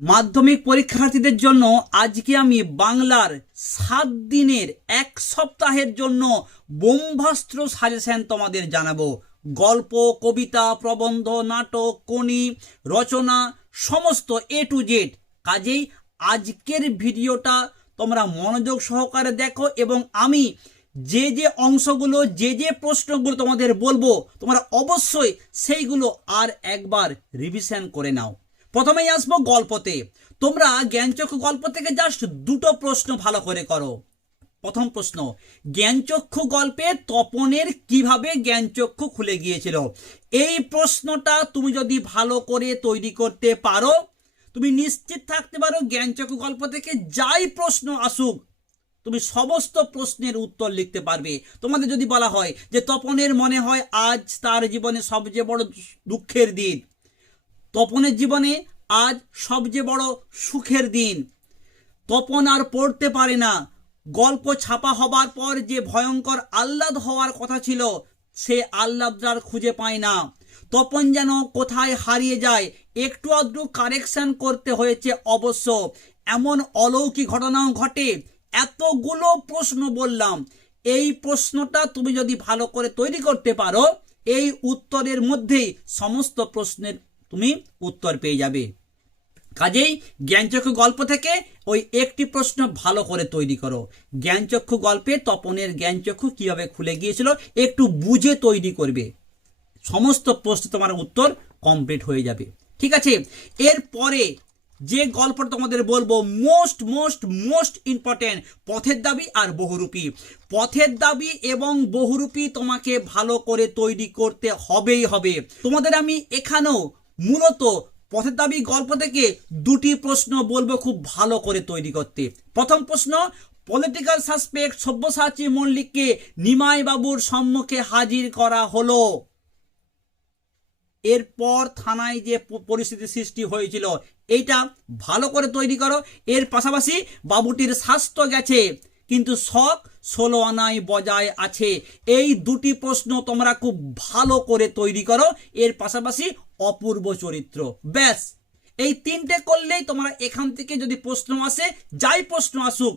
মাধ্যমিক পরীক্ষার্থীদের জন্য আজকে আমি বাংলার 7 দিনের 1 সপ্তাহের জন্য বোমভাস্ত্র সাজেশন তোমাদের জানাবো। গল্প, কবিতা, প্রবন্ধ, নাটক, কোনি, রচনা সমস্ত A to Z। কাজেই আজকের ভিডিওটা তোমরা মনোযোগ সহকারে দেখো এবং আমি যে যে অংশগুলো যে প্রশ্নগুলো তোমাদের বলবো তোমরা অবশ্যই সেইগুলো আর একবার রিভিশন করে নাও। প্রথমেই আসবো গল্পতে। তোমরা জ্ঞানচক্ষু গল্প থেকে জাস্ট দুটো প্রশ্ন ভালো করে করো। প্রথম প্রশ্ন, জ্ঞানচক্ষু গল্পে তপনের কিভাবে জ্ঞানচক্ষু খুলে গিয়েছিল? এই প্রশ্নটা তুমি যদি ভালো করে তৈরি করতে পারো তুমি নিশ্চিত থাকতে পারো জ্ঞানচক্ষু গল্প থেকে যাই প্রশ্ন আসুক তুমি সমস্ত প্রশ্নের উত্তর লিখতে পারবে। তোমাদের যদি বলা হয় যে তপনের মনে হয় আজ তার জীবনে সবচেয়ে বড় দুঃখের দিন, তপনের জীবনে আজ সবচেয়ে বড় সুখের দিন, তপন আর পড়তে পারে না, গল্প ছাপা হবার পর যে ভয়ঙ্কর আহ্লাদ হওয়ার কথা ছিল সে আহ্লাদটার খুঁজে পায় না, তপন যেন কোথায় হারিয়ে যায়, একটু আধটু কারেকশন করতে হয়েছে অবশ্য, এমন অলৌকিক ঘটনাও ঘটে। এতগুলো প্রশ্ন বললাম, এই প্রশ্নটা তুমি যদি ভালো করে তৈরি করতে পারো এই উত্তরের মধ্যেই সমস্ত প্রশ্নের তুমি উত্তর পেয়ে যাবে। কাজেই জ্ঞানচক্ষু গল্প থেকে ওই একটি প্রশ্ন ভালো করে তৈরি করো। জ্ঞানচক্ষু গল্পে তপনের জ্ঞানচক্ষু কিভাবে খুলে গিয়েছিল একটু বুঝে তৈরি করবে, সমস্ত প্রশ্ন তোমার উত্তর কমপ্লিট হয়ে যাবে। ঠিক আছে, এরপরে যে গল্পটা তোমাদের বলবো মোস্ট মোস্ট মোস্ট ইম্পর্টেন্ট, পথের দাবি আর বহুরূপী। পথের দাবি এবং বহুরূপী তোমাকে ভালো করে তৈরি করতে হবেই হবে। তোমাদের আমি এখানেও মূলত পথের দাবি গল্প থেকে দুটি প্রশ্ন বলবো খুব ভালো করে তৈরি করতে। প্রথম প্রশ্ন, পলিটিক্যাল সাসপেক্ট সব্যসাচী মল্লিককে নিমাই বাবুর সম্মুখে হাজির করা হলো, এরপর থানায় যে পরিস্থিতি সৃষ্টি হয়েছিল এইটা ভালো করে তৈরি করো। এর পাশাপাশি বাবুটির স্বাস্থ্য গেছে কিন্তু শখ 16 আনায় বজায় আছে, এই দুটি প্রশ্ন তোমরা খুব ভালো করে তৈরি করো। এর পাশাপাশি অপূর্ব চরিত্র, ব্যাস এই তিনটে করলেই তোমরা এখান থেকে যদি প্রশ্ন আসে যাই প্রশ্ন আসুক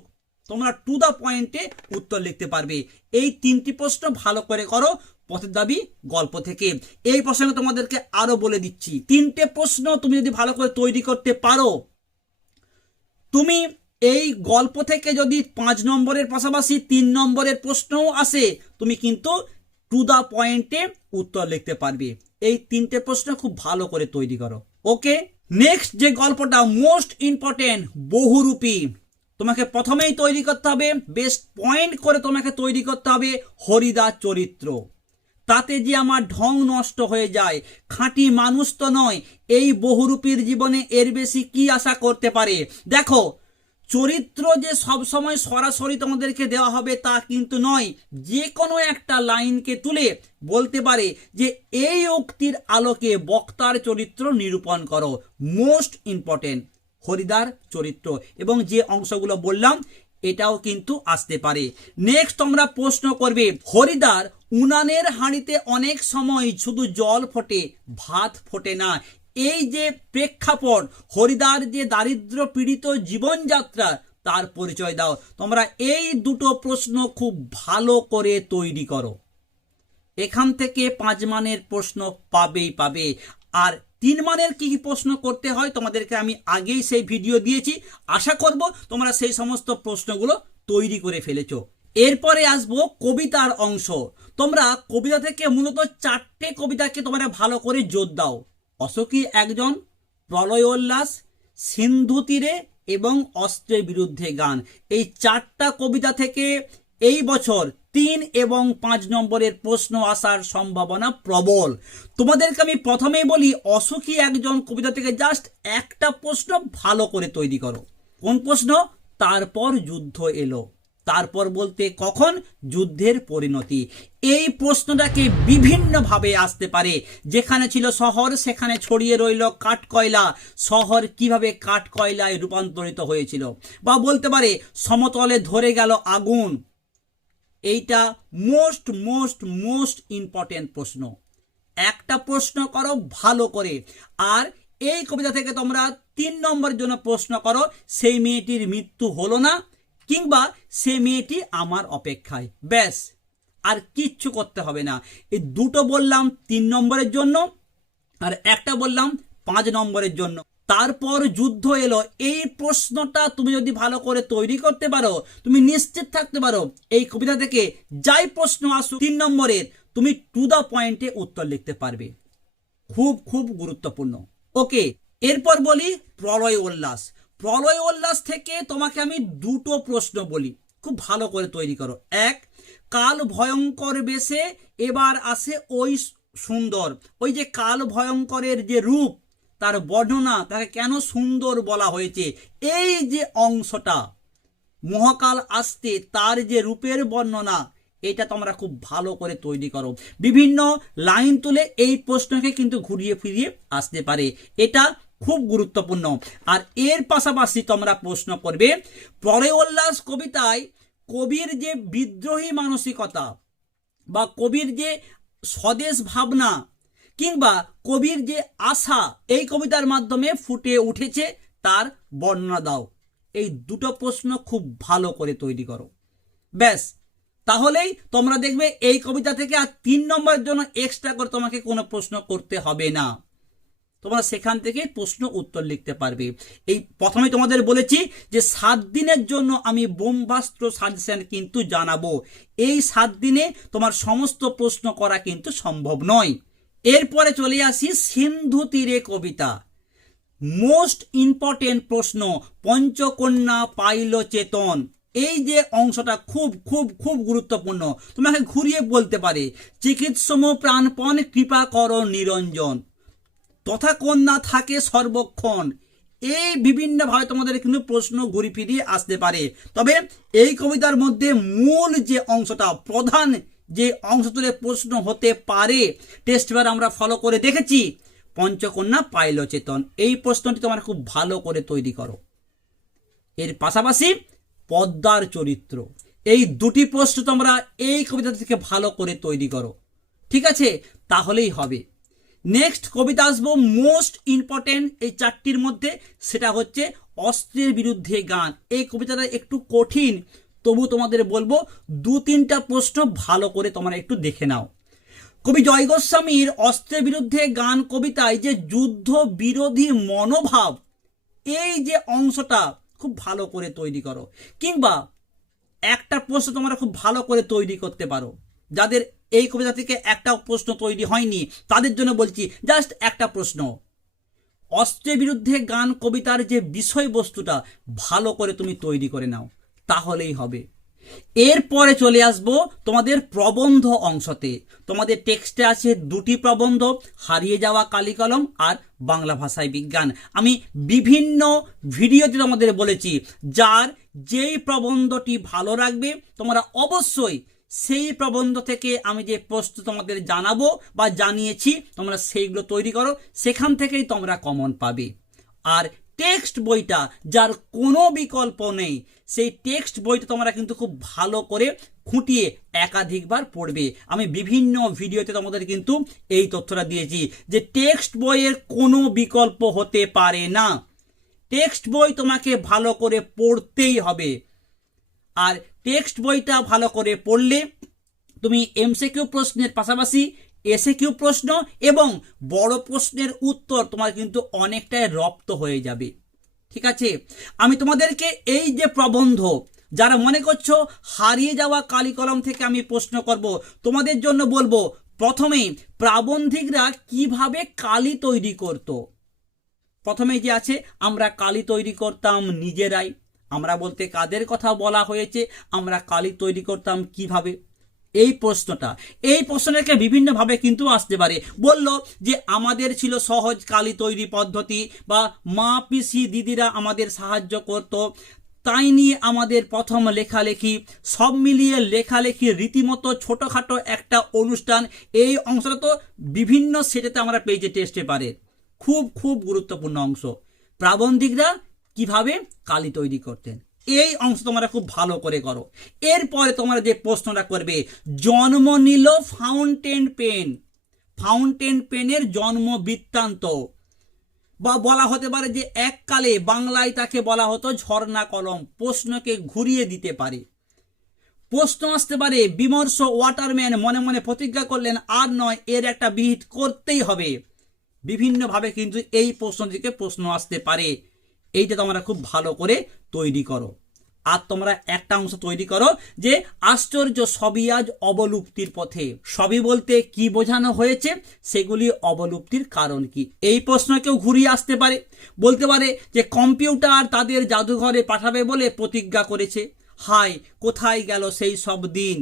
তোমরা টু দা পয়েন্টে উত্তর লিখতে পারবে। এই তিনটি প্রশ্ন ভালো করে করো পথের দাবি গল্প থেকে। এই প্রসঙ্গে তোমাদেরকে আরো বলে দিচ্ছি, তিনটে প্রশ্ন তুমি যদি ভালো করে তৈরি করতে পারো তুমি এই গল্প থেকে যদি 5 নম্বরের পাশাপাশি 3 নম্বরের প্রশ্নও আসে তুমি কিন্তু টু দা পয়েন্টে উত্তর লিখতে পারবে। এই তিনটে প্রশ্ন খুব ভালো করে তৈরি করো। ওকে, নেক্সট যে গল্পটা মোস্ট ইম্পর্টেন্ট, বহুরূপী। তোমাকে প্রথমেই তৈরি করতে হবে, বেস্ট পয়েন্ট করে তোমাকে তৈরি করতে হবে হরিদার চরিত্র। তাতে যে আমার ঢং নষ্ট হয়ে যায়, খাঁটি মানুষ তো নয়, এই বহুরূপীর জীবনে এর বেশি কি আশা করতে পারে? দেখো, চরিত্র যে সব সময় সরাসরি তোমাদেরকে দেওয়া হবে তা কিন্তু নয়, যে কোনো একটা লাইনকে তুলে বলতে পারে যে এই উক্তির আলোকে বক্তার চরিত্র নিরূপণ করো। মোস্ট ইম্পর্টেন্ট হরিদার চরিত্র, এবং যে অংশগুলো বললাম এটাও কিন্তু আসতে পারে। নেক্সট তোমরা প্রশ্ন করবে, হরিদার উনানের হাঁড়িতে অনেক সময় শুধু জল ফোটে ভাত ফোটে না, এই যে প্রেক্ষাপট, হরিদার যে দারিদ্র পীড়িত জীবনযাত্রা তার পরিচয় দাও। তোমরা এই দুটো প্রশ্ন খুব ভালো করে তৈরি করো, এখান থেকে 5 মানের প্রশ্ন পাবেই পাবে। আর 3 মানের কি প্রশ্ন করতে হয় তোমাদেরকে আমি আগেই সেই ভিডিও দিয়েছি, আশা করব তোমরা সেই সমস্ত প্রশ্নগুলো তৈরি করে ফেলেছো। এরপরে আসবো কবিতার অংশ। তোমরা কবিতা থেকে মূলত 4টে কবিতাকে তোমরা ভালো করে জোর দাও। অশোকী একজন, প্রলয় উল্লাস, সিন্ধু তীরে এবং অস্ত্রের বিরুদ্ধে গান। এই 4টা কবিতা থেকে এই বছর 3 এবং 5 নম্বরের প্রশ্ন আসার সম্ভাবনা প্রবল। তোমাদেরকে আমি প্রথমেই বলি অশোকী একজন কবিতা থেকে জাস্ট একটা প্রশ্ন ভালো করে তৈরি করো। কোন প্রশ্ন? তারপর যুদ্ধ এলো। তারপর বলতে কখন? যুদ্ধের পরিণতি। এই প্রশ্নটাকে বিভিন্ন ভাবে আসতে পারে। যেখানে ছিল শহর সেখানে ছড়িয়ে রইল কাঠকয়লা, শহর কিভাবে কাঠকয়লায় রূপান্তরিত হয়েছিল। বা বলতে পারে সমতলে ধরে গেল আগুন। এইটা মোস্ট মোস্ট মোস্ট ইম্পর্টেন্ট প্রশ্ন। একটা প্রশ্ন করো ভালো করে, আর এই কবিতা থেকে তোমরা 3 নম্বরের জন্য প্রশ্ন করো, সেই মেয়েটির মৃত্যু হলো না, কিংবা সে মেয়েটি আমার অপেক্ষায়। ব্যাস, আর কিচ্ছু করতে হবে না। এই দুটো বললাম 3 নম্বরের জন্য, আর একটা বললাম 5 নম্বরের জন্য। তারপর যুদ্ধ এলো। এই প্রশ্নটা তুমি যদি ভালো করে তৈরি করতে পারো, তুমি নিশ্চিত থাকতে পারো এই কবিতা থেকে যাই প্রশ্ন আসুক 3 নম্বরের, তুমি টু দা পয়েন্টে উত্তর লিখতে পারবে। খুব খুব গুরুত্বপূর্ণ। ওকে, এরপর বলি প্রলয় উল্লাস। প্রলয় উল্লাস থেকে তোমাকে আমি দুটো প্রশ্ন বলি, খুব ভালো করে তৈরি করো। এক, কাল ভয়ঙ্কর বেশে এবার আসে ওই সুন্দর। ওই যে কাল ভয়ঙ্করের যে রূপ, তার বর্ণনা, তাকে কেন সুন্দর বলা হয়েছে, এই যে অংশটা, মহাকাল আসতে তার যে রূপের বর্ণনা, এটা তোমরা খুব ভালো করে তৈরি করো। বিভিন্ন লাইন তুলে এই প্রশ্নকে কিন্তু ঘুরিয়ে ফিরিয়ে আসতে পারে, এটা খুব গুরুত্বপূর্ণ। আর এর পাশাপাশি তোমরা প্রশ্ন করবে প্রলয় উল্লাস কবিতায় কবির যে বিদ্রোহী মানসিকতা বা কবির যে স্বদেশ ভাবনা কিংবা কবির যে আশা এই কবিতার মাধ্যমে ফুটে উঠেছে, তার বর্ণনা দাও। এই দুটো প্রশ্ন খুব ভালো করে তৈরি করো। ব্যাস, তাহলেই তোমরা দেখবে এই কবিতা থেকে আর 3 নম্বরের জন্য এক্সট্রা করে তোমাকে কোনো প্রশ্ন করতে হবে না, তোমরা সেখান থেকে প্রশ্ন উত্তর লিখতে পারবে। এই প্রথমে তোমাদের বলেছি যে 7 দিনের জন্য আমি বোমবাস্ত্র সাজেশন কিন্তু জানাবো। এই 7 দিনে তোমার সমস্ত প্রশ্ন করা কিন্তু সম্ভব নয়। এরপরে চলে আসি সিন্ধু তীরে কবিতা। মোস্ট ইম্পর্টেন্ট প্রশ্ন, পঞ্চকন্যা পাইল চেতন। এই যে অংশটা খুব খুব খুব গুরুত্বপূর্ণ। তোমাকে ঘুরিয়ে বলতে পারে চিকিৎসম প্রাণপণ কৃপা কর নিরঞ্জন, তথা কন্যা থাকে সর্বক্ষণ। এই বিভিন্নভাবে তোমাদের কিন্তু প্রশ্ন ঘুরি ফিরিয়ে আসতে পারে। তবে এই কবিতার মধ্যে মূল যে অংশটা, প্রধান যে অংশ তুলে প্রশ্ন হতে পারে, টেস্ট পেপার আমরা ফলো করে দেখেছি, পঞ্চকন্যা পাইল চেতন। এই প্রশ্নটি তোমরা খুব ভালো করে তৈরি করো। এর পাশাপাশি পদ্মার চরিত্র, এই দুটি প্রশ্ন তোমরা এই কবিতা থেকে ভালো করে তৈরি করো। ঠিক আছে, তাহলেই হবে। নেক্সট কবিতা আসবো মোস্ট ইম্পর্টেন্ট এই 4টির মধ্যে, সেটা হচ্ছে অস্ত্রের বিরুদ্ধে গান। এই কবিতাটা একটু কঠিন, তবু তোমাদের বলবো 2-3টা প্রশ্ন ভালো করে তোমরা একটু দেখে নাও। কবি জয় গোস্বামীর অস্ত্রের বিরুদ্ধে গান কবিতায় যে যুদ্ধ বিরোধী মনোভাব, এই যে অংশটা খুব ভালো করে তৈরি করো। কিংবা একটা প্রশ্ন তোমরা খুব ভালো করে তৈরি করতে পারো। যাদের এই কবিতা থেকে একটা প্রশ্ন তৈরি হয়নি তাদের জন্য বলছি, জাস্ট একটা প্রশ্ন, অস্ত্রের বিরুদ্ধে গান কবিতার যে বিষয়বস্তুটা ভালো করে তুমি তৈরি করে নাও, তাহলেই হবে। এরপরে চলে আসবো তোমাদের প্রবন্ধ অংশতে। তোমাদের টেক্সটে আছে 2টি প্রবন্ধ, হারিয়ে যাওয়া কালি কলম আর বাংলা ভাষায় বিজ্ঞান। আমি বিভিন্ন ভিডিওতে তোমাদের বলেছি, যার যেই প্রবন্ধটি ভালো লাগবে তোমরা অবশ্যই সেই প্রবন্ধ থেকে আমি যে প্রশ্ন তোমাদের জানাবো বা জানিয়েছি তোমরা সেইগুলো তৈরি করো, সেখান থেকেই তোমরা কমন পাবে। আর টেক্সট বইটা যার কোনো বিকল্প নেই, সেই টেক্সট বইটা তোমরা কিন্তু খুব ভালো করে খুঁটিয়ে একাধিকবার পড়বে। আমি বিভিন্ন ভিডিওতে তোমাদের কিন্তু এই তথ্যটা দিয়েছি যে টেক্সট বইয়ের কোনো বিকল্প হতে পারে না। টেক্সট বই তোমাকে ভালো করে পড়তেই হবে। আর টেক্সট বইটা ভালো করে পড়লে তুমি এমসিকিউ প্রশ্নের পাশাপাশি এসিকিউ প্রশ্ন এবং বড় প্রশ্নের উত্তর তোমার কিন্তু অনেকটাই রপ্ত হয়ে যাবে। ঠিক আছে, আমি তোমাদেরকে এই যে প্রবন্ধ, যারা মনে করছো হারিয়ে যাওয়া কালি কলম থেকে আমি প্রশ্ন করব, তোমাদের জন্য বলবো প্রথমেই প্রাবন্ধিকরা কিভাবে কালি তৈরি করত। প্রথমে যে আছে, আমরা কালি তৈরি করতাম নিজেরাই। আমরা বলতে কাদের কথা বলা হয়েছে, আমরা কালি তৈরি করতাম কিভাবে। এই প্রশ্নটাকে বিভিন্নভাবে কিন্তু আসতে পারে। বলল যে আমাদের ছিল সহজ কালি তৈরি পদ্ধতি, বা মা পিসি দিদিরা আমাদের সাহায্য করত, তাই নিয়ে আমাদের প্রথম লেখালেখি, সব মিলিয়ে লেখালেখি রীতিমতো ছোটোখাটো একটা অনুষ্ঠান। এই অংশটা তো বিভিন্ন সেটেতে আমরা পেয়েছি টেস্ট পেপারে, খুব খুব গুরুত্বপূর্ণ অংশ। প্রাবন্ধিকরা কিভাবে কালি তৈরি করতেন, এই অংশ তোমরা খুব ভালো করে করো। এরপরে তোমরা যে প্রশ্নটা করবে, জন্ম নিল ফাউন্টেন পেন, ফাউন্টেন পেনের জন্ম বৃত্তান্ত। বা বলা হতে পারে যে এককালে বাংলায় তাকে বলা হতো ঝর্ণা কলম, প্রশ্নকে ঘুরিয়ে দিতে পারে। প্রশ্ন আসতে পারে বিমর্ষ ওয়াটারম্যান মনে মনে প্রতিজ্ঞা করলেন আর নয়, এর একটা বিহিত করতেই হবে। বিভিন্নভাবে কিন্তু এই প্রশ্ন থেকে প্রশ্ন আসতে পারে। এইটা তোমরা খুব ভালো করে তৈরি করো। আর তোমরা একটা অংশ তৈরি করো যে আশ্চর্য সবই আজ অবলুপ্তির পথে। সবই বলতে কি বোঝানো হয়েছে, সেগুলি অবলুপ্তির কারণ কি, এই প্রশ্ন কেউ ঘুরিয়ে আসতে পারে। বলতে পারে যে কম্পিউটার তাদের জাদুঘরে পাঠাবে বলে প্রতিজ্ঞা করেছে, হায় কোথায় গেল সেই সব দিন।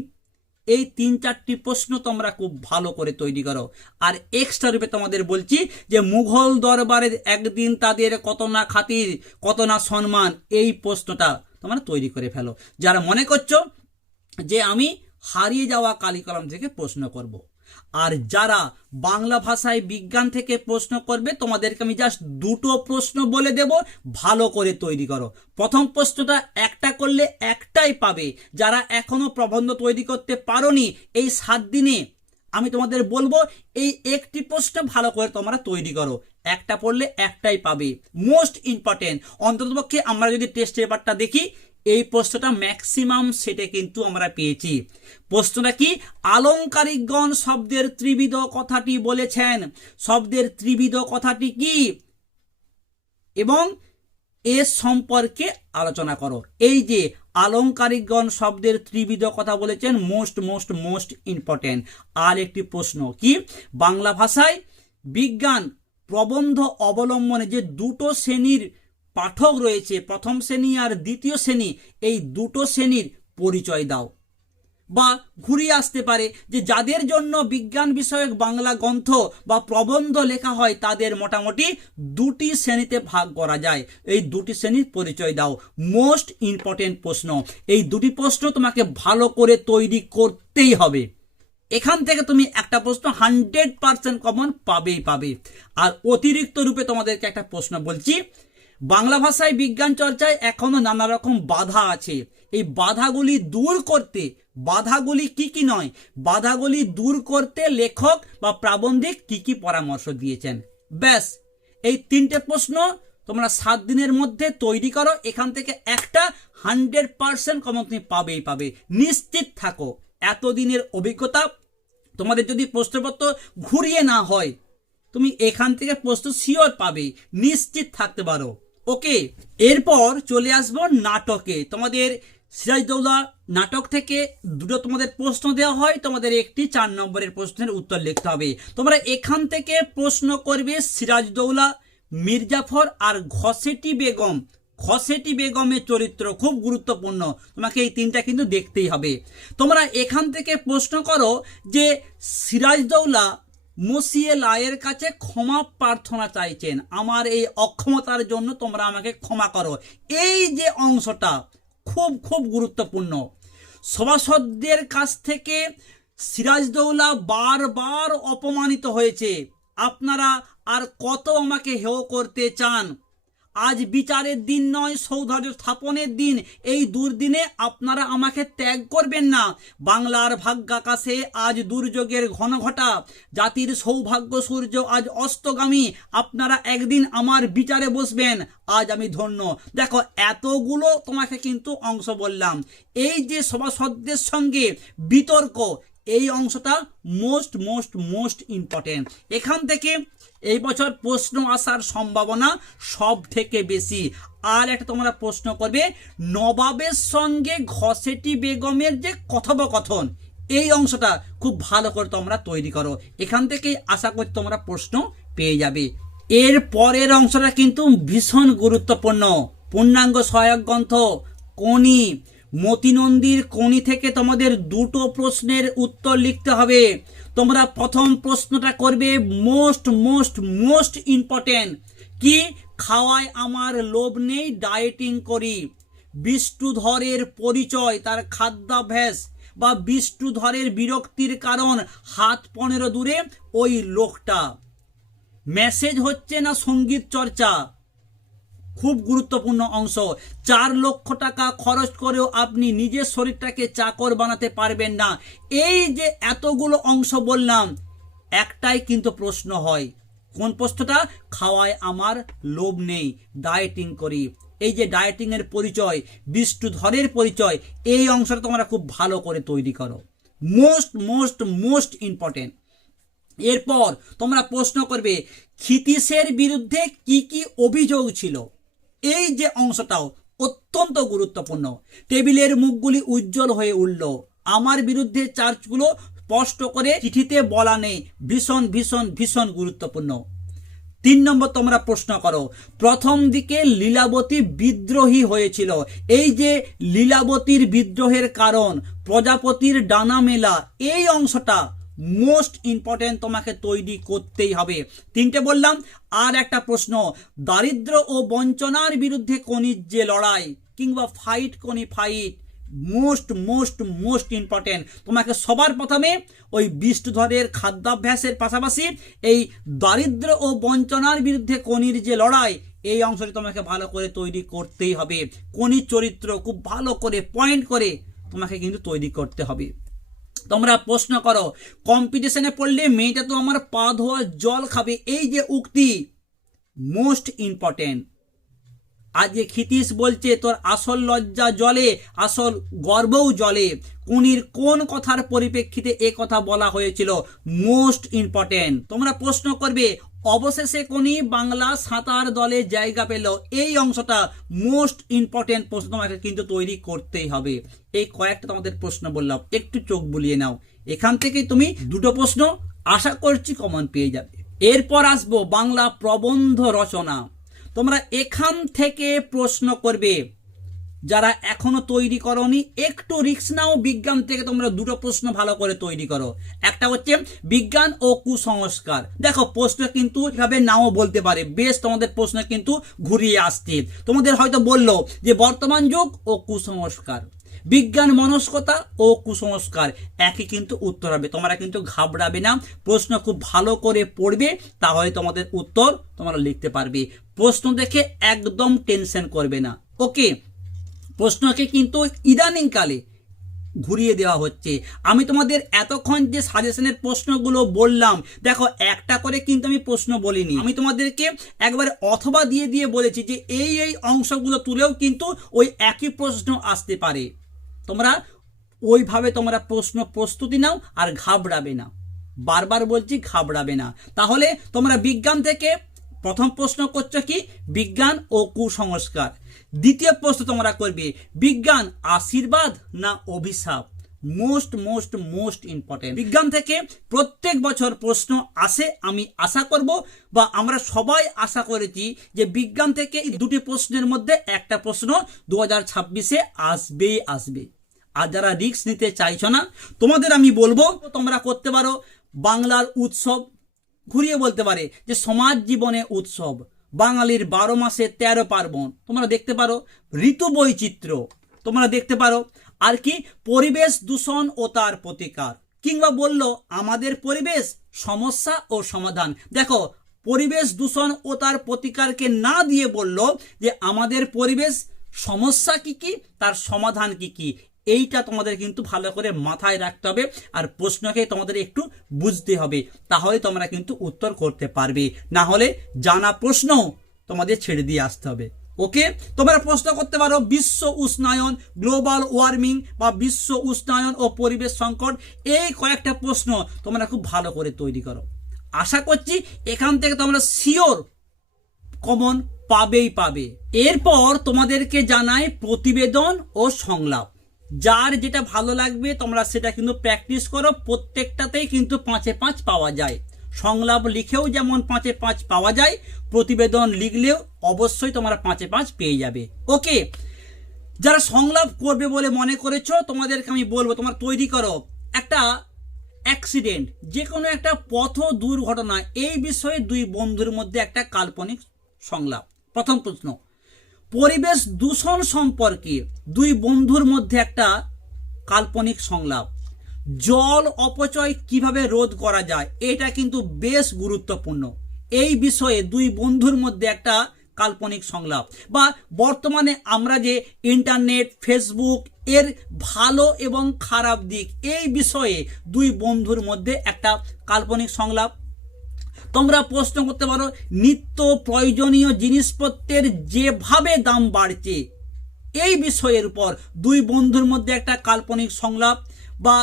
এই 3-4টি প্রশ্ন তোমরা খুব ভালো করে তৈরি করো। আর এক্সট্রা রূপে তোমাদের বলছি যে মুঘল দরবারের একদিন তাদের কত না খাতির, কত না সম্মান, এই প্রশ্নটা তোমরা তৈরি করে ফেলো। যারা মনে করছো যে আমি হারিয়ে যাওয়া কালিকলম থেকে প্রশ্ন করব, আর যারা বাংলা ভাষায় বিজ্ঞান থেকে প্রশ্ন করবে, তোমাদেরকে আমি জাস্ট 2টো প্রশ্ন বলে দেব, ভালো করে তৈরি করো। প্রথম প্রশ্নটা একটা করলে একটাই পাবে। যারা এখনো প্রবন্ধ তৈরি করতে পারোনি, এই 7 দিনে আমি তোমাদের বলবো এই একটি প্রশ্ন ভালো করে তোমরা তৈরি করো, একটা পড়লে একটাই পাবে। মোস্ট ইম্পর্টেন্ট, অন্ততপক্ষে আমরা যদি টেস্ট পেপারটা দেখি, এই প্রশ্নটা ম্যাক্সিমাম সেটে কিন্তু আমরা পেয়েছি। প্রশ্নটা কি, আলংকারিকগণ শব্দের ত্রিবিধ কথাটি বলেছেন, শব্দের ত্রিবিধ কথাটি কি এবং এর সম্পর্কে আলোচনা করো। এই যে আলংকারিকগণ শব্দের ত্রিবিধ কথা বলেছেন, মোস্ট মোস্ট মোস্ট ইম্পর্টেন্ট। আর একটি প্রশ্ন কি, বাংলা ভাষায় বিজ্ঞান প্রবন্ধ অবলম্বনে যে 2টো শ্রেণীর পাঠক রয়েছে, প্রথম শ্রেণী আর দ্বিতীয় শ্রেণী, এই 2টো শ্রেণীর পরিচয় দাও। বা ঘুরিয়ে আসতে পারে যে যাদের জন্য বিজ্ঞান বিষয়ক বাংলা গ্রন্থ বা প্রবন্ধ লেখা হয়, তাদের মোটামুটি 2টি শ্রেণীতে ভাগ করা যায়, এই 2টি শ্রেণীর পরিচয় দাও। মোস্ট ইম্পর্টেন্ট প্রশ্ন, এই 2টি প্রশ্ন তোমাকে ভালো করে তৈরি করতেই হবে। এখান থেকে তুমি একটা প্রশ্ন 100% কমন পাবেই পাবে। আর অতিরিক্ত রূপে তোমাদেরকে একটা প্রশ্ন বলছি, বাংলা ভাষায় বিজ্ঞান চর্চায় এখনো নানা রকম বাধা আছে, এই বাধাগুলি দূর করতে, বাধাগুলি কি কি নয়, বাধাগুলি দূর করতে লেখক বা প্রাবন্ধিক কি কি পরামর্শ দিয়েছেন। ব্যাস, এই 3টে প্রশ্ন তোমরা 7 দিনের মধ্যে তৈরি করো। এখান থেকে একটা 100% কমন তুমি পাবেই পাবে, নিশ্চিত থাকো। এতদিনের অভিজ্ঞতা, তোমাদের যদি প্রশ্নপত্র ঘুরিয়ে না হয়, তুমি এখান থেকে প্রশ্ন শিওর পাবে, নিশ্চিত থাকতে পারো। ওকে, এরপর চলে আসবো নাটকে। তোমাদের সিরাজদৌল্লা নাটক থেকে 2টো তোমাদের প্রশ্ন দেওয়া হয়, তোমাদের একটি 4 নম্বরের প্রশ্নের উত্তর লিখতে হবে। তোমরা এখান থেকে প্রশ্ন করবে সিরাজদৌল্লা, মির্জাফর আর ঘসেটি বেগম। ঘসেটি বেগমের চরিত্র খুব গুরুত্বপূর্ণ, তোমাকে এই 3টা কিন্তু দেখতেই হবে। তোমরা এখান থেকে প্রশ্ন করো যে সিরাজদৌল্লা মসিয়ে লায়ের কাছে ক্ষমা প্রার্থনা চাইছেন, আমার এই অক্ষমতার জন্য তোমরা আমাকে ক্ষমা করো। এই যে অংশটা খুব খুব গুরুত্বপূর্ণ। সভাসদদের কাছ থেকে সিরাজদৌল্লা বারবার অপমানিত হয়েছে, আপনারা আর কত আমাকে হেয় করতে চান, আজ বিচারের দিন নয়, সৌধর্য স্থাপনের দিন, এই দুর্দিনে আপনারা আমাকে ত্যাগ করবেন না। বাংলার ভাগ্যাকাশে আজ দুর্যোগের ঘন ঘটা, জাতির সৌভাগ্য সূর্য আজ অস্তগামী, আপনারা একদিন আমার বিচারে বসবেন, আজ আমি ধন্য। দেখো, এতগুলো তোমাকে কিন্তু অংশ বললাম। এই যে সভাসদদের সঙ্গে বিতর্ক, এই অংশটা মোস্ট মোস্ট মোস্ট ইম্পর্টেন্ট। এখান থেকে এই বছর প্রশ্ন আসার সম্ভাবনা সব থেকে বেশি। আর একটা তোমরা প্রশ্ন করবে, নবাবের সঙ্গে ঘসেটি বেগমের যে কথোপকথন, এই অংশটা খুব ভালো করে তোমরা তৈরি করো। এখান থেকেই আশা করি তোমরা প্রশ্ন পেয়ে যাবে। এর পরের অংশটা কিন্তু ভীষণ গুরুত্বপূর্ণ। পূর্ণাঙ্গ সহায়ক গ্রন্থ কোনি, মতিনন্দীর কোনি থেকে তোমাদের 2টো প্রশ্নের উত্তর লিখতে হবে। তোমরা প্রথম প্রশ্নটা করবে মোস্ট মোস্ট মোস্ট ইম্পর্টেন্ট, কি খাওয়ায় আমার লোভ নেই, ডায়েটিং করি। বিষ্ণুধরের পরিচয়, তার খাদ্যাভ্যাস বা বিষ্ণুধরের বিরক্তির কারণ, হাত 15 দূরে ওই লোকটা। মেসেজ হচ্ছে না সঙ্গীত চর্চা, খুব গুরুত্বপূর্ণ অংশ। 4 লক্ষ টাকা খরচ করেও আপনি নিজের শরীরটাকে চাকর বানাতে পারবেন না। এই যে এতগুলো অংশ বললাম, একটাই কিন্তু প্রশ্ন হয়, কোন প্রশ্নটা? খাওয়ায় আমার লোভ নেই, ডায়েটিং করি। এই যে ডায়েটিং এর পরিচয়, বিষ্ণুধরের পরিচয়, এই অংশটা তোমরা খুব ভালো করে তৈরি করো। Most most most important. এরপর তোমরা প্রশ্ন করবে ক্ষিতীশের বিরুদ্ধে কি কি অভিযোগ ছিল। এই যে অংশটাও অত্যন্ত গুরুত্বপূর্ণ। টেবিলের মুখগুলি উজ্জ্বল হয়ে উঠল, আমার বিরুদ্ধে চার্জগুলো স্পষ্ট করে চিঠিতে বলা নেই। ভীষণ ভীষণ ভীষণ গুরুত্বপূর্ণ। 3 নম্বর তোমরা প্রশ্ন করো প্রথম দিকে লীলাবতী বিদ্রোহী হয়েছিল। এই যে লীলাবতীর বিদ্রোহের কারণ, প্রজাপতির ডানা মেলা, এই অংশটা মোস্ট ইম্পর্টেন্ট, তোমাকে তৈরি করতেই হবে। 3টে বললাম। আর একটা প্রশ্ন, দারিদ্র ও বঞ্চনার বিরুদ্ধে কোনির যে লড়াই কিংবা fight Koni fight, most most most important. তোমাকে সবার প্রথমে ওই বিষ্ণুধরের খাদ্যাভ্যাসের পাশাপাশি এই দারিদ্র ও বঞ্চনার বিরুদ্ধে কোনির যে লড়াই, এই অংশটি তোমাকে ভালো করে তৈরি করতেই হবে। কোনির চরিত্র খুব ভালো করে পয়েন্ট করে তোমাকে কিন্তু তৈরি করতে হবে। তোমরা প্রশ্ন করো কম্পিটিশনে পড়লে মেয়েটা তো আমার পা ধোয়া জল খাবে, এই যে উক্তি মোস্ট ইম্পর্টেন্ট। আজকে ক্ষিতীশ বলছে তোর আসল লজ্জা জলে, আসল গর্বও জলে। কোনির কোন কথার পরিপ্রেক্ষিতে এ কথা বলা হয়েছিল? Most important. তোমরা প্রশ্ন করবে অবশেষে কোনি বাংলা সাঁতার দলে জায়গা পেল, এই অংশটা মোস্ট ইম্পর্টেন্ট প্রশ্ন, তোমাকে কিন্তু তৈরি করতেই হবে। এই কয়েকটা তোমাদের প্রশ্ন বললাম, একটু চোখ বুলিয়ে নাও। এখান থেকে তুমি 2টো প্রশ্ন আশা করছি কমন পেয়ে যাবে। এরপর আসবো বাংলা প্রবন্ধ রচনা। তোমরা এখান থেকে প্রশ্ন করবে, যারা এখনো তৈরি করনি একটু রিস্ক নাও, বিজ্ঞান থেকে তোমরা 2টো প্রশ্ন ভালো করে তৈরি করো। একটা হচ্ছে বিজ্ঞান ও কুসংস্কার। দেখো প্রশ্ন কিন্তু এভাবে নাও বলতে পারে, বেশ তোমাদের প্রশ্ন কিন্তু ঘুরিয়ে আসছে। তোমাদের হয়তো বললো যে বর্তমান যুগ ও কুসংস্কার, বিজ্ঞান মনস্কতা ও কুসংস্কার, একই কিন্তু উত্তর হবে। তোমরা কিন্তু ঘাবড়াবে না, প্রশ্ন খুব ভালো করে পড়বে, তাহলে তোমাদের উত্তর তোমরা লিখতে পারবে। প্রশ্ন দেখে একদম টেনশন করবে না। ওকে, প্রশ্নকে কিন্তু ইদানিং কালে ঘুরিয়ে দেওয়া হচ্ছে। আমি তোমাদের এতক্ষণ যে সাজেশনের প্রশ্নগুলো বললাম, দেখো একটা করে কিন্তু আমি প্রশ্ন বলিনি, আমি তোমাদেরকে একবারে অথবা দিয়ে দিয়ে বলেছি যে এই এই অংশগুলো তুলেও কিন্তু ওই একই প্রশ্ন আসতে পারে। তোমরা ওইভাবে তোমরা প্রশ্ন প্রস্তুতি নাও আর ঘাবড়াবে না, বারবার বলছি ঘাবড়াবে না। তাহলে তোমরা বিজ্ঞান থেকে প্রথম প্রশ্ন করছো কি? বিজ্ঞান ও কুসংস্কার। দ্বিতীয় প্রশ্ন তোমরা করবে বিজ্ঞান আশীর্বাদ না অভিশাপ। Most most most important. বিজ্ঞান থেকে প্রত্যেক বছর প্রশ্ন আসে, আমি আশা করব বা আমরা সবাই আশা করেছি যে বিজ্ঞান থেকে এই 2টি প্রশ্নের মধ্যে একটা প্রশ্ন 2026-এ আসবেই আসবে। আর যারা রিস্ক নিতে চাইছো না, তোমাদের আমি বলবো তোমরা করতে পারো বাংলার উৎসব, ঘুরিয়ে বলতে পারে যে সমাজ জীবনে উৎসব, বাঙালির 12 মাসে 13 পার্বণ তোমরা দেখতে পারো, ঋতু বৈচিত্র্য তোমরা দেখতে পারো, আর কি পরিবেশ দূষণ ও তার প্রতিকার, কিংবা বললো আমাদের পরিবেশ সমস্যা ও সমাধান। দেখো পরিবেশ দূষণ ও তার প্রতিকারকে না দিয়ে বললো যে আমাদের পরিবেশ সমস্যা কি কি, তার সমাধান কি কি। এইটা তোমাদের কিন্তু ভালো করে মাথায় রাখতে হবে, আর প্রশ্নকে তোমাদের একটু বুঝতে হবে, তাহলে তোমরা কিন্তু উত্তর করতে পারবে। না হলে জানা প্রশ্ন তোমাদের ছেড়ে দিয়ে আসতে হবে। ওকে, তোমরা প্রশ্ন করতে পারো বিশ্ব উষ্ণায়ন, গ্লোবাল ওয়ার্মিং বা বিশ্ব উষ্ণায়ন ও পরিবেশ সংকট, এই কয়েকটা প্রশ্ন তোমরা খুব ভালো করে তৈরি করো। আশা করছি এখান থেকে তোমরা শিওর কমন পাবেই পাবে। এরপর তোমাদেরকে জানাই প্রতিবেদন ও সংলাপ। যার যেটা ভালো লাগবে তোমরা সেটা কিন্তু প্র্যাকটিস করো, প্রত্যেকটাতেই কিন্তু 5-এ 5 পাওয়া যায়। সংলাপ লিখেও যেমন 5-এ 5 পাওয়া যায়, প্রতিবেদন লিখলেও অবশ্যই তোমরা 5-এ 5 পেয়ে যাবে। ওকে, যারা সংলাপ করবে বলে মনে করেছো তোমাদেরকে আমি বলবো তোমরা তৈরি করো একটা অ্যাক্সিডেন্ট, যে কোনো একটা পথ দুর্ঘটনা, এই বিষয়ে 2 বন্ধুর মধ্যে একটা কাল্পনিক সংলাপ। প্রথম প্রশ্ন, পরিবেশ দূষণ সম্পর্কে 2 বন্ধুর মধ্যে একটা কাল্পনিক সংলাপ। জল অপচয় কিভাবে রোধ করা যায়, এটা কিন্তু বেশ গুরুত্বপূর্ণ। এই বিষয়ে 2 বন্ধুর মধ্যে একটা কাল্পনিক সংলাপ। বা বর্তমানে আমরা যে ইন্টারনেট, ফেসবুক এর ভালো এবং খারাপ দিক, এই বিষয়ে 2 বন্ধুর মধ্যে একটা কাল্পনিক সংলাপ। তোমরা প্রশ্ন করতে পারো নিত্য প্রয়োজনীয় জিনিসপত্রের যেভাবে দাম বাড়ছে এই বিষয়ের উপর দুই বন্ধুর মধ্যে একটা কাল্পনিক সংলাপ বা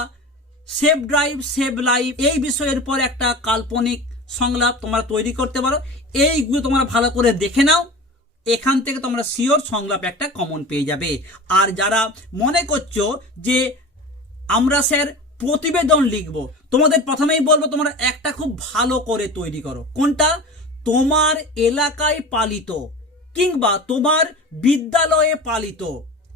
সেভ ড্রাইভ সেভ লাইফ এই বিষয়ের উপর একটা কাল্পনিক সংলাপ তোমরা তৈরি করতে পারো। এইগুলো তোমরা ভালো করে দেখে নাও, এখান থেকে তোমরা শিওর সংলাপ একটা কমন পেয়ে যাবে। আর যারা মনে করছো যে আমরা স্যার প্রতিবেদন লিখবো, তোমাদের প্রথমেই বলবো তোমরা একটা খুব ভালো করে তৈরি করো। কোনটা? তোমার এলাকায় পালিত কিংবা তোমার বিদ্যালয়ে পালিত,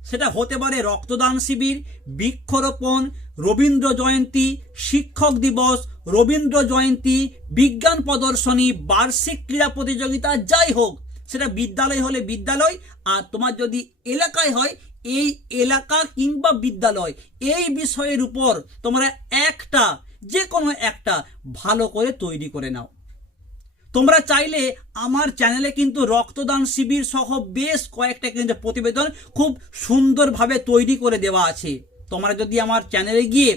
সেটা হতে পারে রক্তদান শিবির, বৃক্ষরোপণ, রবীন্দ্র জয়ন্তী, শিক্ষক দিবস, রবীন্দ্র জয়ন্তী, বিজ্ঞান প্রদর্শনী, বার্ষিক ক্রীড়া প্রতিযোগিতা, যাই হোক সেটা বিদ্যালয় হলে বিদ্যালয়, আর তোমার যদি এলাকায় হয় এই এলাকা কিংবা বিদ্যালয় এই বিষয়ের উপর তোমরা একটা যে কোনো একটা ভালো করে তৈরি করে নাও। তোমরা চাইলে আমার চ্যানেলে কিন্তু রক্তদান শিবির সহ বেশ কয়েকটা কিন্তু প্রতিবেদন খুব সুন্দরভাবে তৈরি করে দেওয়া আছে। তোমরা যদি আমার চ্যানেলে গিয়ে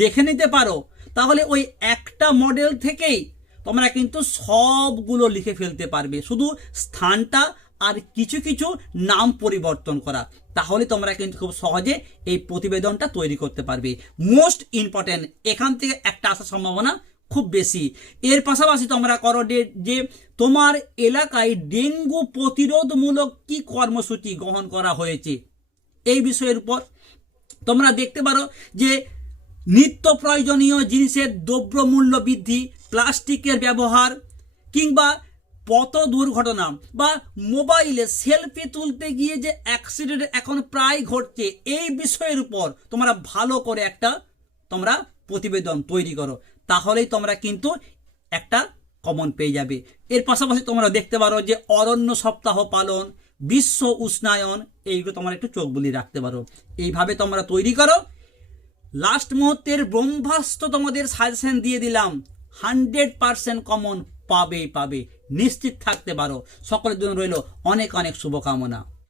দেখে নিতে পারো তাহলে ওই একটা মডেল থেকেই তোমরা কিন্তু সবগুলো লিখে ফেলতে পারবে, শুধু স্থানটা আর কিছু কিছু নাম পরিবর্তন করা, তাহলে তোমরা কিন্তু খুব সহজে এই প্রতিবেদনটা তৈরি করতে পারবে। মোস্ট ইম্পর্টেন্ট, এখান থেকে একটা আসার সম্ভাবনা খুব বেশি। এর পাশাপাশি তোমরা করো যে তোমার এলাকায় ডেঙ্গু প্রতিরোধমূলক কি কর্মসূচি গ্রহণ করা হয়েছে এই বিষয়ের উপর। তোমরা দেখতে পারো যে নিত্য প্রয়োজনীয় জিনিসের দ্রব্যমূল্য বৃদ্ধি, প্লাস্টিকের ব্যবহার কিংবা পথ দুর্ঘটনা বা মোবাইলে সেলফি তুলতে গিয়ে যে অ্যাক্সিডেন্ট এখন প্রায় ঘটছে এই বিষয়ের উপর তোমরা ভালো করে একটা তোমরা প্রতিবেদন তৈরি করো, তাহলেই তোমরা কিন্তু একটা কমন পেয়ে যাবে। এর পাশাপাশি তোমরা দেখতে পারো যে অরণ্য সপ্তাহ পালন, বিশ্ব উষ্ণায়ন, এইগুলো তোমরা একটু চোখ বুলিয়ে রাখতে পারো। এইভাবে তোমরা তৈরি করো। লাস্ট মুহূর্তের ব্রহ্মাস্ত্র তোমাদের সাজেশন দিয়ে দিলাম, 100% কমন পাবে, নিশ্চিত থাকতে পারো। সকলের জন্য রইল অনেক অনেক শুভকামনা।